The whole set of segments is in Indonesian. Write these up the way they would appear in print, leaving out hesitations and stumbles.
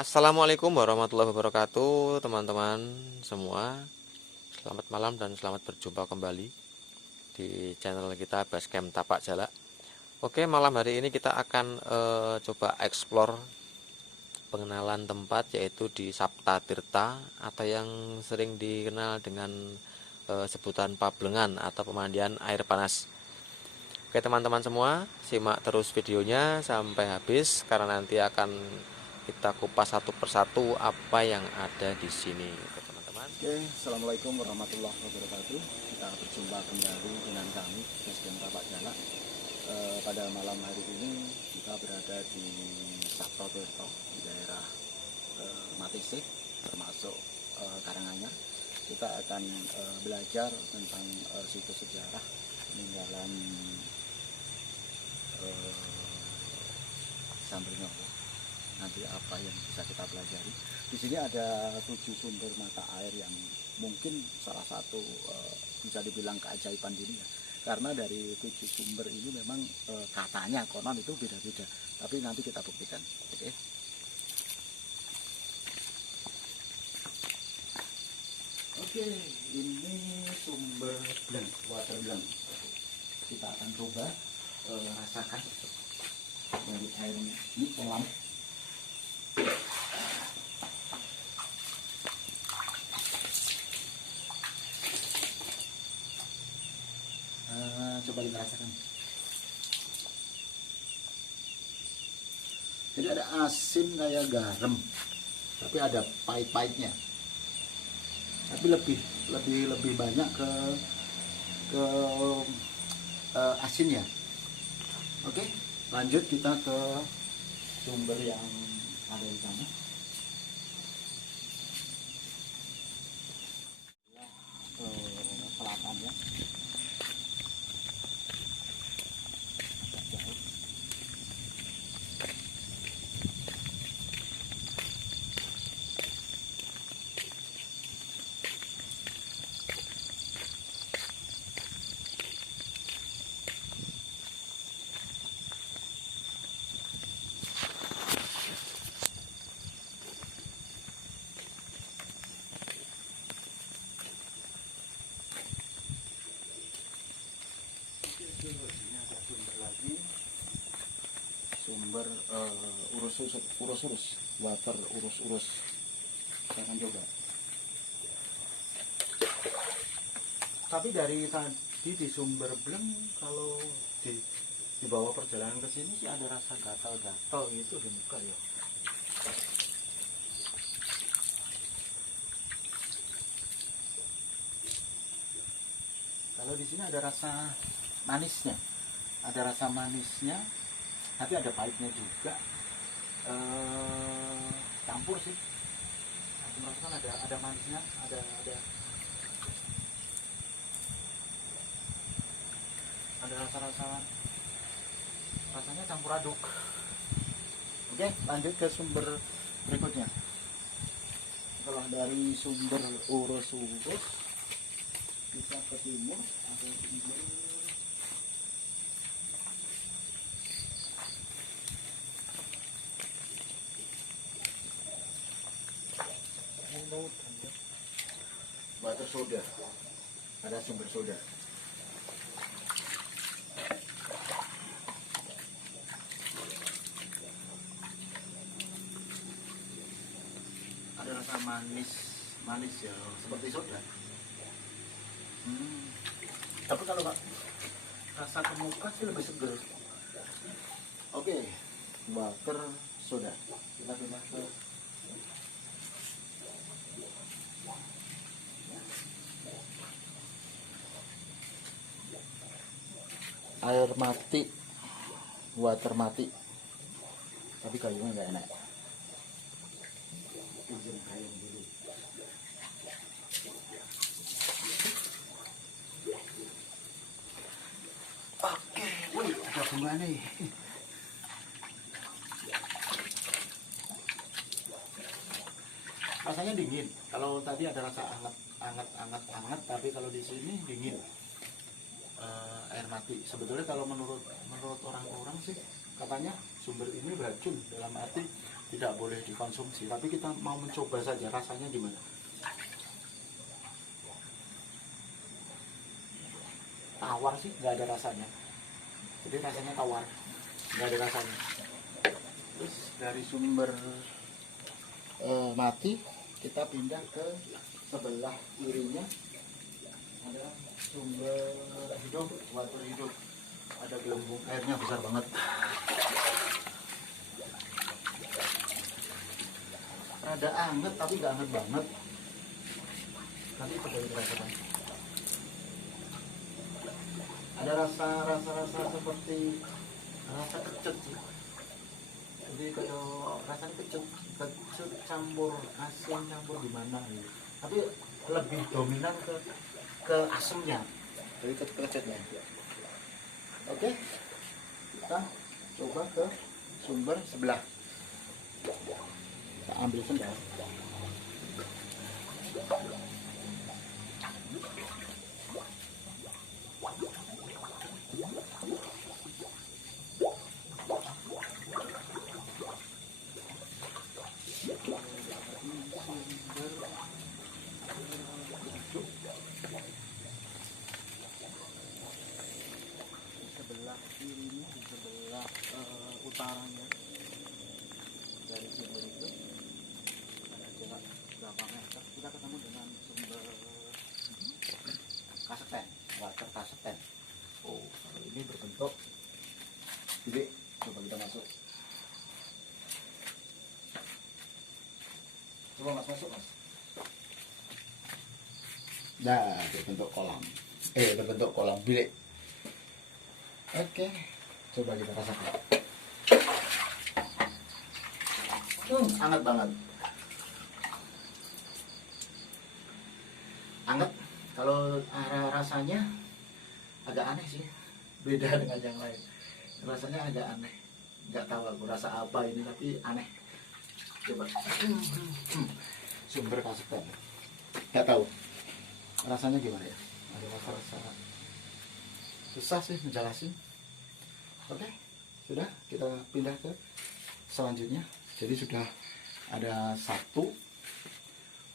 Assalamualaikum warahmatullahi wabarakatuh, teman-teman semua. Selamat malam dan selamat berjumpa kembali di channel kita Basecamp Tapak Jalak. Oke, malam hari ini kita akan coba explore pengenalan tempat, yaitu di Sapta Tirta atau yang sering dikenal dengan sebutan Pablengan atau pemandian air panas. Oke, teman-teman semua, simak terus videonya sampai habis karena nanti akan kita kupas satu persatu apa yang ada di sini. Oke, teman-teman. Oke, assalamualaikum warahmatullahi wabarakatuh. Kita berjumpa kembali dengan kami Basecamp Tapak Jalak. Pada malam hari ini kita berada di Sapta Tirta di daerah Matisik, termasuk Karanganyar. Kita akan belajar tentang situs sejarah peninggalan Sambernyowo. Nanti apa yang bisa kita pelajari. Di sini ada 7 sumber mata air yang mungkin salah satu bisa dibilang keajaiban dunia. Karena dari 7 sumber ini memang katanya konon itu beda-beda. Tapi nanti kita buktikan. Oke. Oke, ini sumber bleng, water bleng. Kita akan coba rasakan dari air ini kolam. Coba kita rasakan. Jadi ada asin kayak garam, tapi ada pahit-pahitnya. Tapi lebih banyak ke asinnya. Oke, lanjut kita ke sumber yang ada di sana. Selatan ya. Ini ada sumber lagi, sumber urus-urus water urus-urus. Kita akan coba. Tapi dari tadi di sumber bleng, kalau di bawah perjalanan ke sini sih ada rasa gatal-gatal gitu di muka ya. Kalau di sini ada rasa manisnya, tapi ada pahitnya juga. Campur sih. Aku merasakan ada manisnya, ada rasanya campur aduk. Oke, lanjut ke sumber berikutnya. Setelah dari sumber urus-urus, kita ke timur, ada sumber water soda. Ada sumber soda. Ada rasa manis ya, seperti soda. Tapi kalau rasa ke muka sih lebih seger. Oke, water soda. Kita pindah ke air mati, water mati. Tapi kayunya nggak enak. Pinjam kayu dulu. Oke, wih, ada bunga nih. Rasanya dingin. Kalau tadi ada rasa hangat, tapi kalau di sini dingin. Air mati. Sebetulnya kalau menurut orang-orang sih katanya sumber ini beracun, dalam arti tidak boleh dikonsumsi, tapi kita mau mencoba saja rasanya gimana. Tawar sih, nggak ada rasanya. Jadi rasanya tawar, nggak ada rasanya. Terus dari sumber mati kita pindah ke sebelah kirinya, ada sumber hidup, water hidup. Ada gelembung airnya besar banget. Rada anget tapi nggak anget banget. Nanti coba dirasakan. Ada rasa seperti rasa kecut sih. Jadi kalau rasanya kecut campur asin, campur gimana gitu. Tapi lebih dominan ke asemnya. Jadi kecutnya. Oke, kita coba ke sumber sebelah. Kita ambil sendal. Sebelah kirinya, di sebelah utaranya dari sumber itu ada jarak berapa meter kita ketemu dengan sumber kaseten, water kaseten. Oh, ini berbentuk bilik. Coba kita masuk. Coba mas masuk mas. Nah, berbentuk kolam. Berbentuk kolam bilik. Oke, coba kita rasakan. Hangat banget. Hangat. Kalau rasanya agak aneh sih, beda dengan yang lain. Rasanya agak aneh. Nggak tahu aku rasa apa ini, tapi aneh. Coba. Sumber kaseten. Nggak tahu. Rasanya gimana ya? Ada rasa-rasa susah sih menjelasin. Oke, sudah kita pindah ke selanjutnya. Jadi sudah ada 1, 2,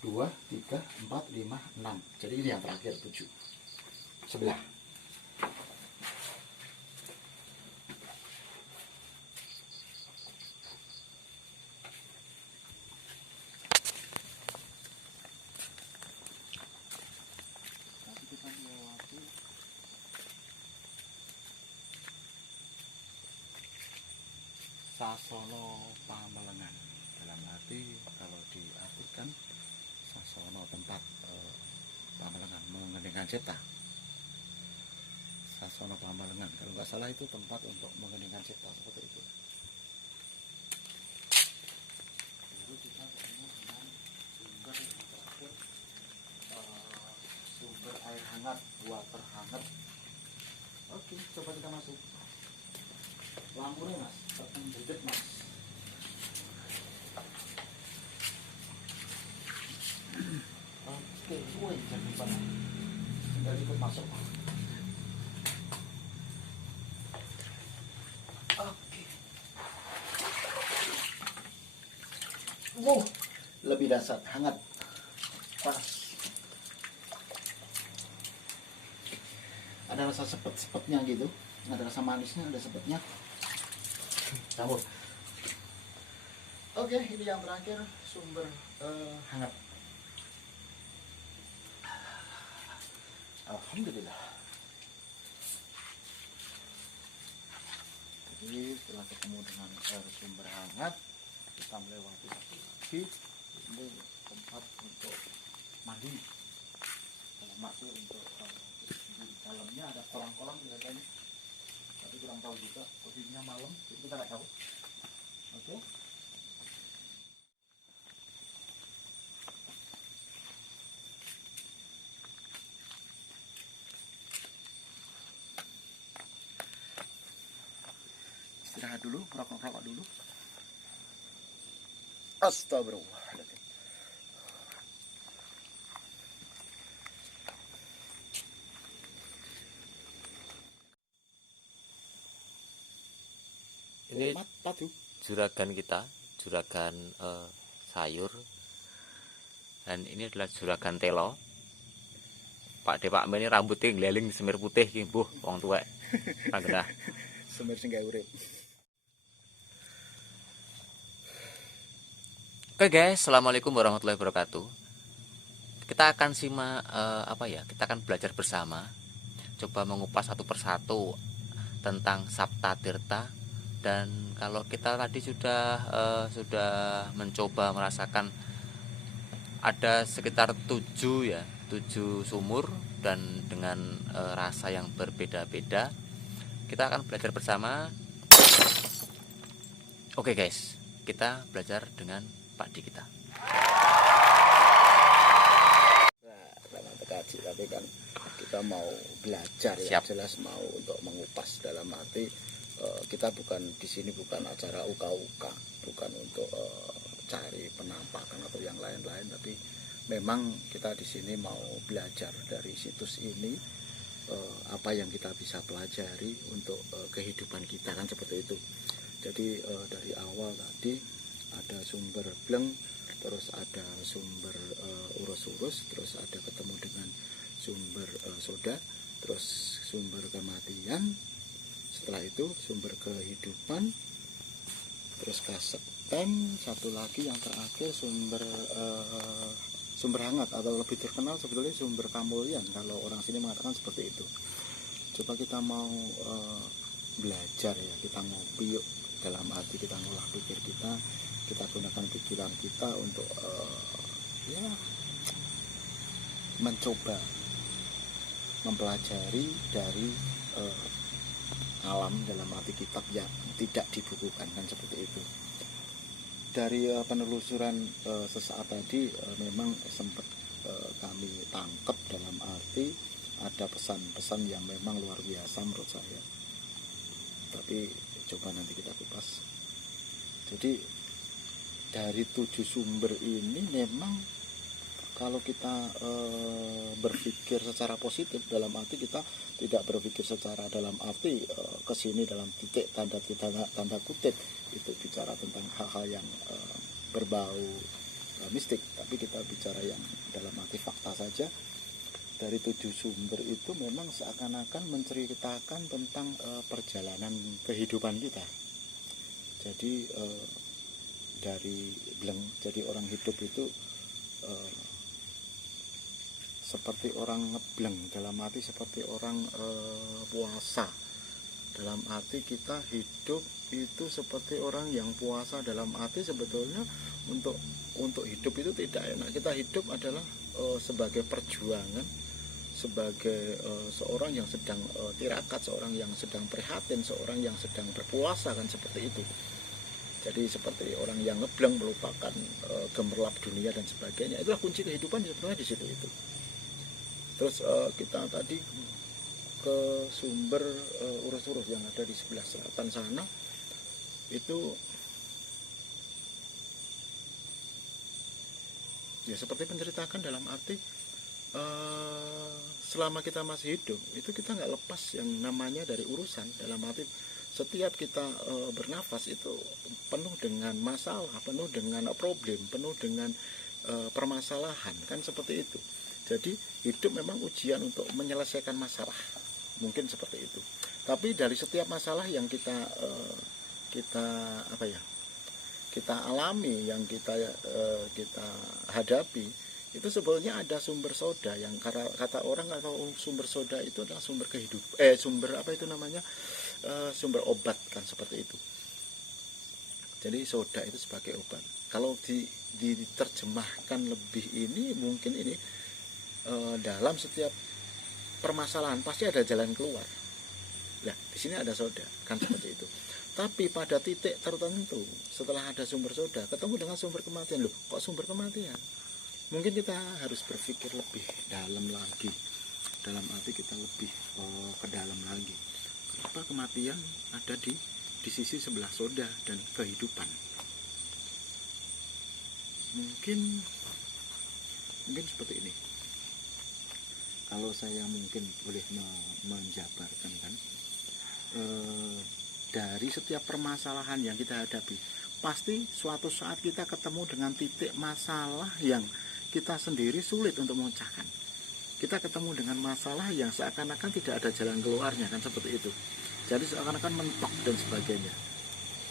3, 4, 5, 6. Jadi ini yang terakhir 7. Sebelah. Nanti kita melewati Sasono Pamelengan. Dalam arti kalau diartikan Sasono tempat Pamelengan, mengeningkan cipta. Sasono Pamelengan, kalau nggak salah itu tempat untuk mengeningkan cipta, seperti itu. Lalu kita ketemu dengan sumber yang terakhir, sumber air hangat, water hangat. Oke, coba kita masuk. Lampunya mas, tetap jejet mas. Oke, woi jadi mana? Tinggal ikut masuk. Oke. Wow, lebih dahsyat, hangat, panas. Ada rasa sepet-sepetnya gitu, ada rasa manisnya, ada sepetnya. Campur. Oke, ini yang terakhir sumber hangat. Alhamdulillah. Jadi setelah ketemu dengan sumber hangat, kita melewati satu lagi. Ini tempat untuk mandi. Kalau masuk untuk di dalamnya ada kolam-kolam kelihatannya. Tapi kurang tahu juga, posisinya malam, jadi kita nggak tahu. Oke. Istirahat dulu, rokok dulu. Astagfirullahaladzim. Ini juragan kita juragan sayur, dan ini adalah juragan telo. Pak De Pak ini rambutnya ngeliling semir putih ki, mbuh wong tuwek. Ra Semir sing gawe urip. Oke guys, assalamualaikum warahmatullahi wabarakatuh. Kita akan simak kita akan belajar bersama, coba mengupas satu persatu tentang Sapta Tirta. Dan kalau kita tadi sudah mencoba merasakan ada sekitar 7 sumur dan dengan rasa yang berbeda-beda, kita akan belajar bersama. Oke guys, kita belajar dengan Pak Di kita. Nah, sama kaji, tapi kan kita mau belajar ya. Siap. Jelas mau untuk mengupas, dalam arti kita bukan di sini bukan acara uka-uka, bukan untuk cari penampakan atau yang lain-lain, tapi memang kita di sini mau belajar dari situs ini apa yang kita bisa pelajari untuk kehidupan kita, kan seperti itu. Jadi dari awal tadi ada sumber bleng, terus ada sumber urus-urus, terus ada ketemu dengan sumber soda, terus sumber kematian, setelah itu sumber kehidupan, terus kasetan, satu lagi yang terakhir sumber hangat, atau lebih terkenal sebetulnya sumber kamulyan, kalau orang sini mengatakan seperti itu. Coba kita mau belajar ya, kita ngopi yuk, dalam arti kita ngolah pikir kita gunakan pikiran kita untuk mencoba mempelajari dari alam, dalam arti kitab yang tidak dibukukan, kan seperti itu. Dari penelusuran sesaat tadi memang sempat kami tangkap, dalam arti ada pesan-pesan yang memang luar biasa menurut saya. Tapi coba nanti kita kupas. Jadi dari 7 sumber ini memang kalau kita berpikir secara positif, dalam arti kita tidak berpikir secara dalam arti kesini dalam titik tanda kutip itu bicara tentang hal-hal yang berbau mistik, tapi kita bicara yang dalam arti fakta saja. Dari 7 sumber itu memang seakan-akan menceritakan tentang perjalanan kehidupan kita. Jadi dari bleng, jadi orang hidup itu seperti orang ngebleng, dalam arti seperti orang puasa, dalam arti kita hidup itu seperti orang yang puasa, dalam arti sebetulnya untuk hidup itu tidak enak. Kita hidup adalah sebagai perjuangan, sebagai seorang yang sedang tirakat, seorang yang sedang prihatin, seorang yang sedang berpuasa, kan seperti itu. Jadi seperti orang yang ngebleng, melupakan gemerlap dunia dan sebagainya. Itulah kunci kehidupan sebetulnya di situ itu. Terus kita tadi ke sumber urus-urus yang ada di sebelah selatan sana, itu ya seperti menceritakan dalam arti selama kita masih hidup itu kita nggak lepas yang namanya dari urusan, dalam arti setiap kita bernafas itu penuh dengan masalah, penuh dengan problem, penuh dengan permasalahan, kan seperti itu. Jadi hidup memang ujian untuk menyelesaikan masalah, mungkin seperti itu. Tapi dari setiap masalah yang kita alami, yang kita hadapi, itu sebetulnya ada sumber soda, yang kata orang atau sumber soda itu adalah sumber kehidupan, sumber obat, kan seperti itu. Jadi soda itu sebagai obat. Kalau diterjemahkan lebih ini, mungkin ini dalam setiap permasalahan pasti ada jalan keluar. Nah, di sini ada soda, kan seperti itu. Tapi pada titik tertentu, setelah ada sumber soda, ketemu dengan sumber kematian. Loh, kok sumber kematian? Mungkin kita harus berpikir lebih dalam lagi, dalam arti kita lebih ke dalam lagi. Kenapa kematian ada di sisi sebelah soda dan kehidupan? Mungkin seperti ini. Kalau saya mungkin boleh menjabarkan, kan, dari setiap permasalahan yang kita hadapi, pasti suatu saat kita ketemu dengan titik masalah yang kita sendiri sulit untuk memecahkan. Kita ketemu dengan masalah yang seakan-akan tidak ada jalan keluarnya, kan seperti itu. Jadi seakan-akan mentok dan sebagainya.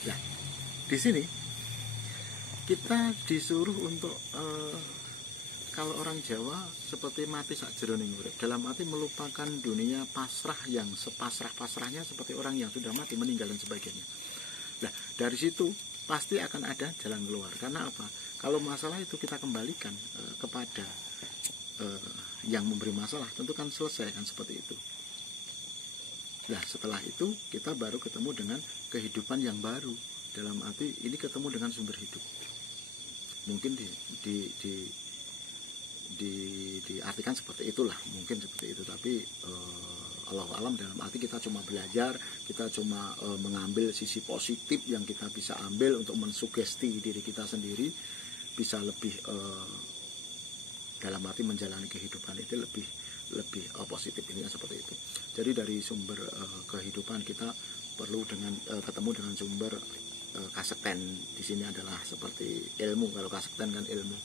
Nah, di sini kita disuruh untuk kalau orang Jawa seperti mati sak jroning urip, dalam arti melupakan dunia pasrah yang sepasrah-pasrahnya seperti orang yang sudah mati, meninggal dan sebagainya. Nah, dari situ pasti akan ada jalan keluar. Karena apa? Kalau masalah itu kita kembalikan kepada yang memberi masalah, tentu kan selesai, kan seperti itu. Nah, setelah itu kita baru ketemu dengan kehidupan yang baru. Dalam arti ini ketemu dengan sumber hidup. Mungkin diartikan seperti itulah, mungkin seperti itu. Tapi Allahu alam, dalam arti kita cuma belajar, kita cuma mengambil sisi positif yang kita bisa ambil untuk mensugesti diri kita sendiri bisa lebih dalam arti menjalani kehidupan itu lebih positif, ini seperti itu. Jadi dari sumber kehidupan kita perlu ketemu dengan sumber kasekten. Di sini adalah seperti ilmu. Kalau kasekten kan ilmu.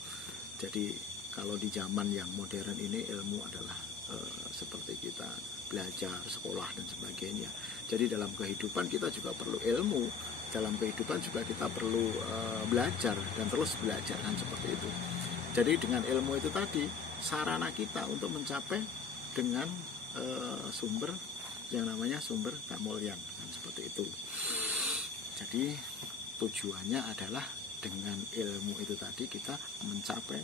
Jadi kalau di zaman yang modern ini ilmu adalah seperti kita belajar, sekolah dan sebagainya. Jadi dalam kehidupan kita juga perlu ilmu. Dalam kehidupan juga kita perlu belajar dan terus belajar, kan seperti itu. Jadi dengan ilmu itu tadi sarana kita untuk mencapai dengan sumber yang namanya sumber kamulyan, kan seperti itu. Jadi tujuannya adalah dengan ilmu itu tadi kita mencapai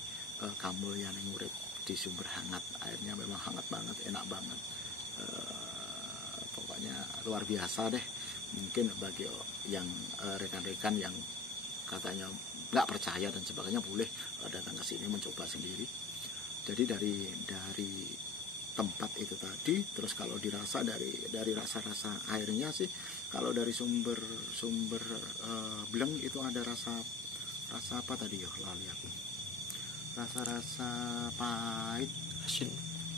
kamulyan yang urip di sumber hangat. Airnya memang hangat banget, enak banget, pokoknya luar biasa deh. Mungkin bagi yang rekan-rekan yang katanya nggak percaya dan sebagainya, boleh datang ke sini mencoba sendiri. Jadi dari tempat itu tadi, terus kalau dirasa dari rasa-rasa airnya sih, kalau dari sumber Bleng itu ada rasa apa tadi ya, lali aku, rasa pahit,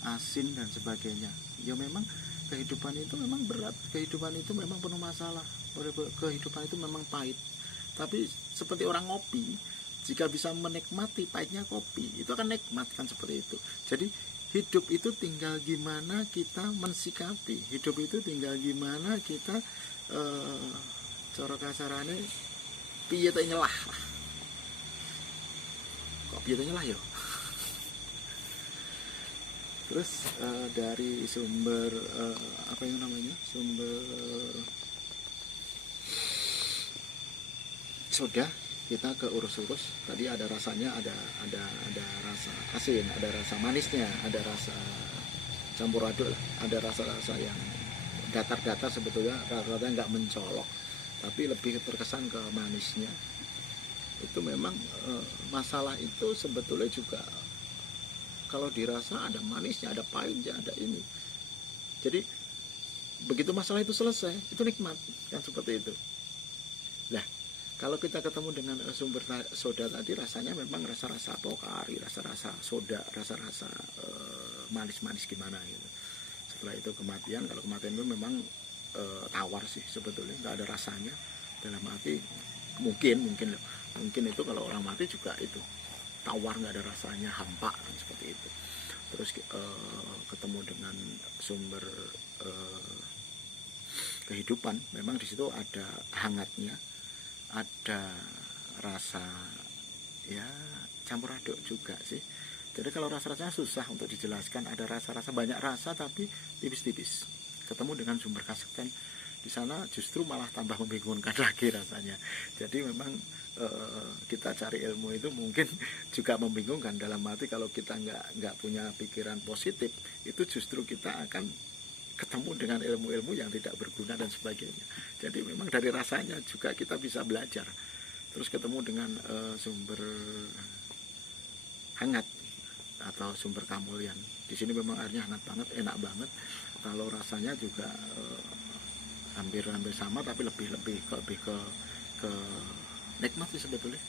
asin dan sebagainya. Ya memang kehidupan itu memang berat, kehidupan itu memang penuh masalah, kehidupan itu memang pahit. Tapi seperti orang ngopi, jika bisa menikmati pahitnya kopi, itu akan nikmat, kan seperti itu. Jadi hidup itu tinggal gimana kita mensikapi, hidup itu tinggal gimana kita cara kasarane piye teh nyelah. Kok piye teh nyelah ya? Terus dari sumber apa yang namanya? Sumber soda kita ke urus-urus. Tadi ada rasanya, ada rasa asin, ada rasa manisnya, ada rasa campur aduk lah, ada rasa-rasa yang datar-datar sebetulnya, rata-rata nggak mencolok, tapi lebih terkesan ke manisnya. Itu memang masalah itu sebetulnya juga kalau dirasa ada manisnya, ada pahitnya, ada ini. Jadi begitu masalah itu selesai, itu nikmat, kan seperti itu. Nah, kalau kita ketemu dengan sumber soda tadi, rasanya memang rasa-rasa pokari, rasa-rasa soda, rasa-rasa manis-manis gimana gitu. Setelah itu kematian. Kalau kematian itu memang tawar sih sebetulnya, nggak ada rasanya. Dalam arti mungkin itu kalau orang mati juga itu tawar, nggak ada rasanya, hampa, seperti itu. Terus ketemu dengan sumber kehidupan, memang di situ ada hangatnya, ada rasa ya campur aduk juga sih. Jadi kalau rasa-rasanya susah untuk dijelaskan, ada rasa-rasa, banyak rasa tapi tipis-tipis. Ketemu dengan sumber kasekten, di sana justru malah tambah membingungkan lagi rasanya. Jadi memang kita cari ilmu itu mungkin juga membingungkan, dalam arti kalau kita nggak punya pikiran positif, itu justru kita akan ketemu dengan ilmu-ilmu yang tidak berguna dan sebagainya. Jadi memang dari rasanya juga kita bisa belajar. Terus ketemu dengan sumber hangat atau sumber kamulyan. Di sini memang airnya hangat banget, enak banget. Kalau rasanya juga hampir sama, tapi lebih ke nikmat sih sebetulnya.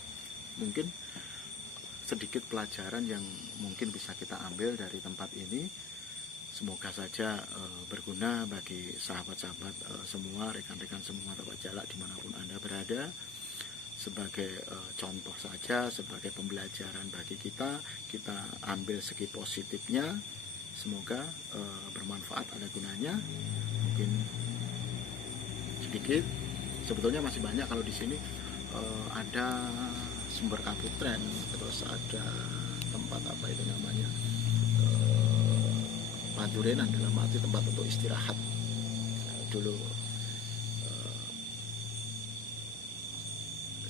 Mungkin sedikit pelajaran yang mungkin bisa kita ambil dari tempat ini. Semoga saja berguna bagi sahabat-sahabat semua, rekan-rekan semua Tapak Jalak dimanapun Anda berada. sebagai contoh saja, sebagai pembelajaran bagi kita ambil segi positifnya, semoga bermanfaat, ada gunanya. Mungkin sedikit, sebetulnya masih banyak. Kalau di sini ada sumber kaputren, terus ada tempat apa itu namanya, Panturenan, dalam arti tempat untuk istirahat. Dulu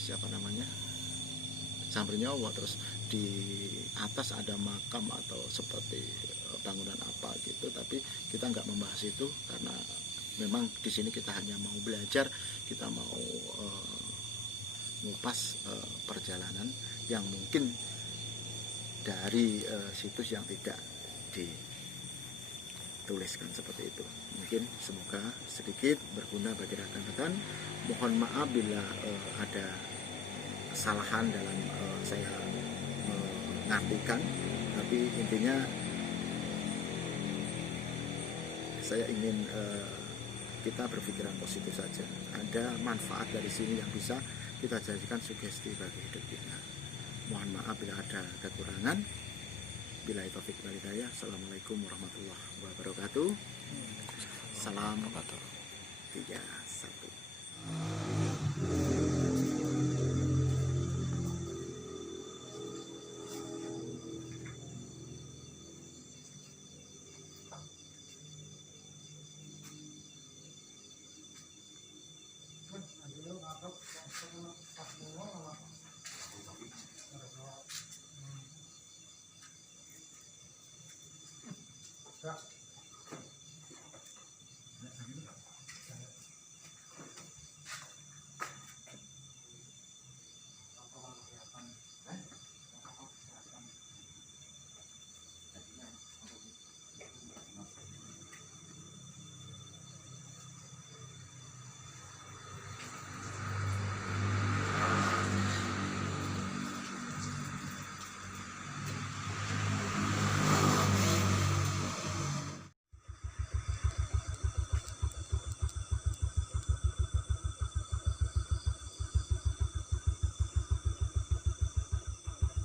siapa namanya, Sambernyawa, terus di atas ada makam atau seperti bangunan apa gitu, tapi kita nggak membahas itu karena memang di sini kita hanya mau belajar, kita mau ngupas perjalanan yang mungkin dari situs yang tidak dituliskan seperti itu. Mungkin semoga sedikit berguna bagi rekan-rekan. Mohon maaf bila ada kesalahan dalam saya mengartikan, tapi intinya saya ingin kita berpikiran positif saja. Ada manfaat dari sini yang bisa kita jadikan sugesti bagi hidup kita. Mohon maaf bila ada kekurangan. Billahi taufiq wal hidayah. Assalamualaikum warahmatullahi wabarakatuh. Salam 3-1. Ya.